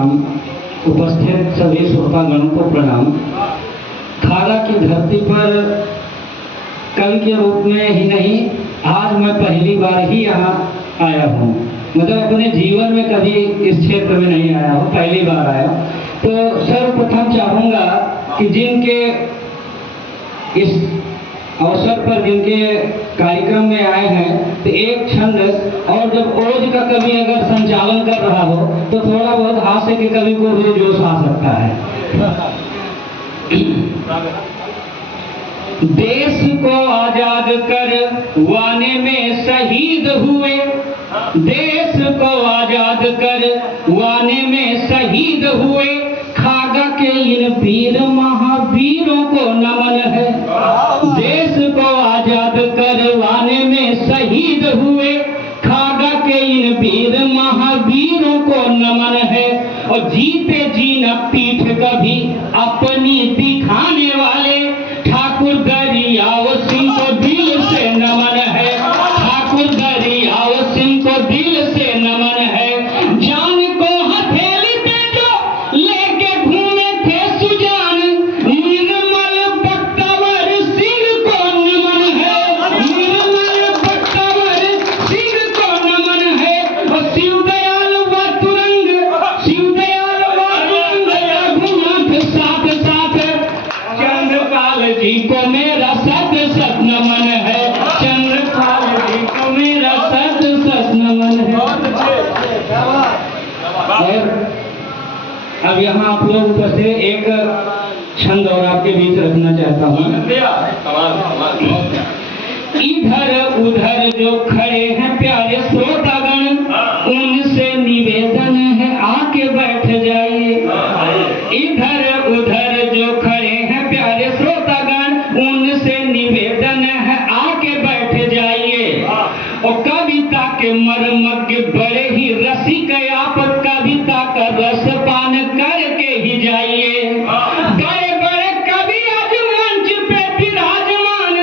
उपस्थित सभी श्रोतागणों को प्रणाम। खागा की धरती पर कवि के रूप में ही नहीं, आज मैं पहली बार ही यहाँ आया हूँ। मतलब अपने जीवन में कभी इस क्षेत्र में नहीं आया हूँ, पहली बार आया। तो सर्वप्रथम चाहूँगा कि जिनके इस अवसर पर, जिनके कार्यक्रम में आए हैं, तो एक छंद, और जब ओज का कवि अगर संचालन कर रहा हो तो थोड़ा बहुत हास्य के कवि को भी जोश आ सकता है। देश को आजाद करवाने में शहीद हुए, देश को आजाद करवाने में शहीद हुए, खागा के इन वीर महावीरों को नमन है। देश को आजाद करवाने में शहीद हुए, खागा के इन वीर महावीरों को नमन है। और जीते जी न पीठ कभी अपनी दिखाने वाले ठाकुर दरियाव सिंह को दिल से नमन है। ठाकुर दरियाव सिंह को दिल से नमन है। जान को हथेली पे जो लेके घूमे थे सुजान, निर्मल बख्तवर सिंह को नमन है। निर्मल बख्तवर सिंह को नमन है। और शिवदयाल व तुरंग, शिवदयाल व तुरंग रघुनाथ साथ साथ चंद्रपाल जी को मेरा सत सत नमन है। चंद्रपाल जी को मेरा सत सत नमन है। और अब यहाँ आप लोग उपस्थित एक छंद और आपके बीच रखना चाहता हूँ। इधर उधर जो खड़े हैं प्यारे श्रोतागण, उनसे निवेदन है आके बैठ जाइए। इधर उधर जो खड़े हैं प्यारे श्रोतागण, उनसे निवेदन है आके बैठ जाइए। और कविता के मर्मज्ञ बड़े ही रसिक, आप कविता का रस पान करके ही जाइए। बड़े बड़े कवि आज मंच पे विराजमान,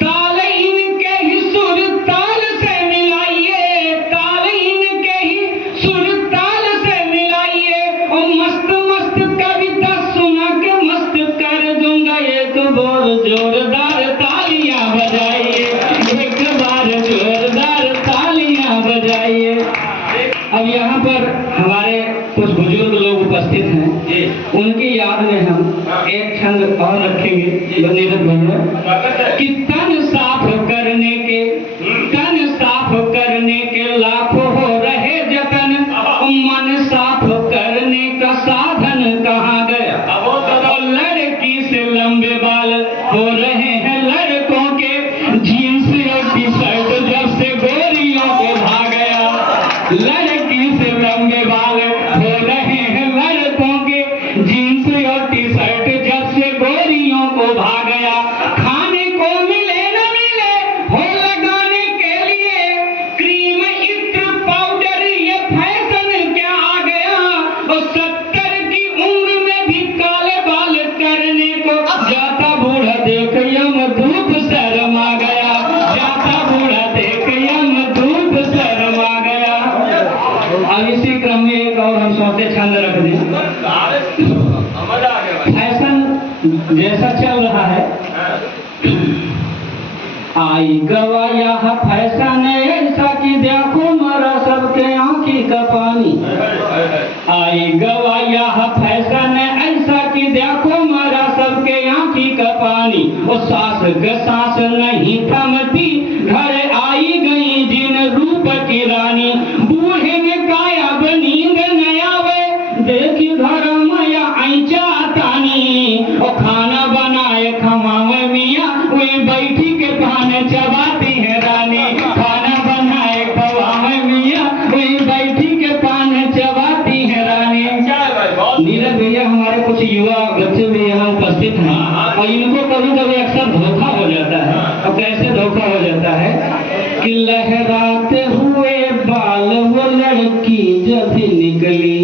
ताल इनके ही सुर ताल से मिलाइए। ताल इनके ही सुर ताल से मिलाइए। और मस्त मस्त कविता सुना के मस्त कर दूंगा। एक बार जोरदार तालियां बजाइए, एक बार जोरदार तालियां बजाइए। अब यहाँ पर हमारे कुछ बुजुर्ग लोग उपस्थित हैं, उनकी याद में हम एक छंद और रखेंगे नीरज भैया। कि तन साफ करने के, तन साफ करने के लाखों हो रहे जतन, मन साफ करने का साधन कहाँ गया। और लड़की से लंबे बाल हो रहे हैं लड़कों के, जीन्स और टी शर्ट जब से गोरियों को भा गया। लड़की से लंबे बाल हो रहे हैं लड़कों के, जीन्स और टी शर्ट जब से गोरियों को भा गया। खाने को मिले न मिले हो लगाने के लिए क्रीम इत्र पाउडर, ये फैशन क्या आ गया। और 70 की उम्र में भी काले बाल करने को जाता बूढ़ा देख यमदूत शर्मा गया। जाता बूढ़ा देख यमदूत शर्मा गया। अब इसी क्रम में एक और हम सोचे छंद रख दें। फैशन जैसा चल रहा है, आई गवाया फैशन ऐसा कि देखो मारा सबके आंखी का पानी। आई गवाया फैशन ऐसा कि देखो मारा सबके आंखी का पानी। और सास गसास नहीं थमती, घर आई गई जिन रूप की रानी। बूढ़े में काया नींद न आवे, देखी घर माया ऐचा तानी। और खाना बनाए खमावे मियाँ, वे बैठी के पान चबाती है रानी। खाना बनाए खवावे मियाँ, वे बैठी के पान चबाती है रानी। नीरज भैया, हमारे कुछ युवा बच्चे भी यहाँ उपस्थित हैं, और इनको कभी कभी अक्सर धोखा हो जाता है। और कैसे धोखा हो जाता है कि लहराते हुए बाल वो लड़की जब निकली।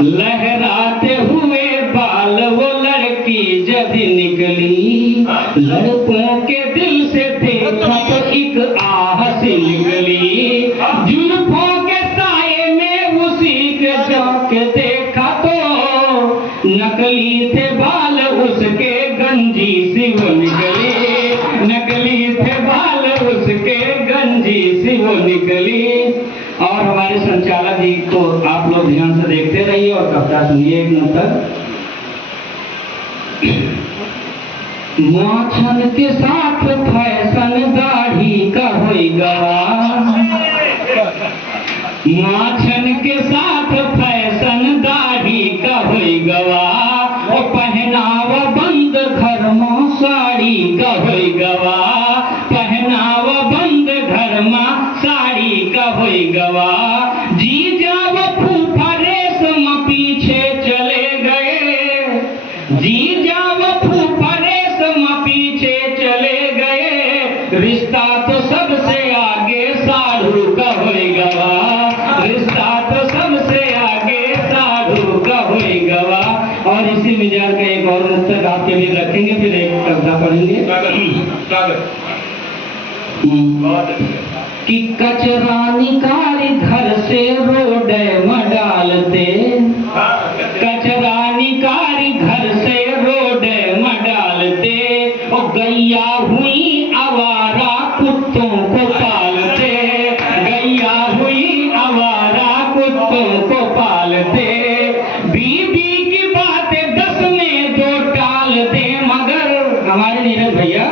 लहराते हुए बाल वो लड़की जब निकली, लड़कों के दिल से देखा तो एक आह सी निकली। जुल्फों के साए में उसी के जाके देखा तो नकली थे बाल उसके गंजी सी वो निकली, नकली थे बाल उसके गंजी सी वो निकली। और हमारे संचालक जी को आप लोग ध्यान से देखते रहिए और कविता सुनिए एक मिनट तक। माछन के साथ फैशन दाढ़ी का होई गवा, माछन के साथ फैशन दाढ़ी का होई गवा, और पहनाव बंद घर में साड़ी का होई गवा, पहनाव बंद घर में साड़ी का होई गवा। जी जाव फूफा रेशम पीछे चले गए, जी जाव फूफा रेशम पीछे चले गए, रिश्ता तो सबसे आगे साधु का होई गवा, रिश्ता तो सबसे आगे साधु का होई गवा। और इसी मिजाज का एक और मुक्तक आपके लिए रखेंगे, फिर एक कविता पढ़ेंगे। कि कचरा निकाली घर से रोड में डालते, कचरा निकाली घर से रोड में डालते, और गैया हुई आवारा कुत्तों को पालते, गैया हुई आवारा कुत्तों को पालते। बीबी की बातें 10 में 2 टालते, मगर हमारे नीरज भैया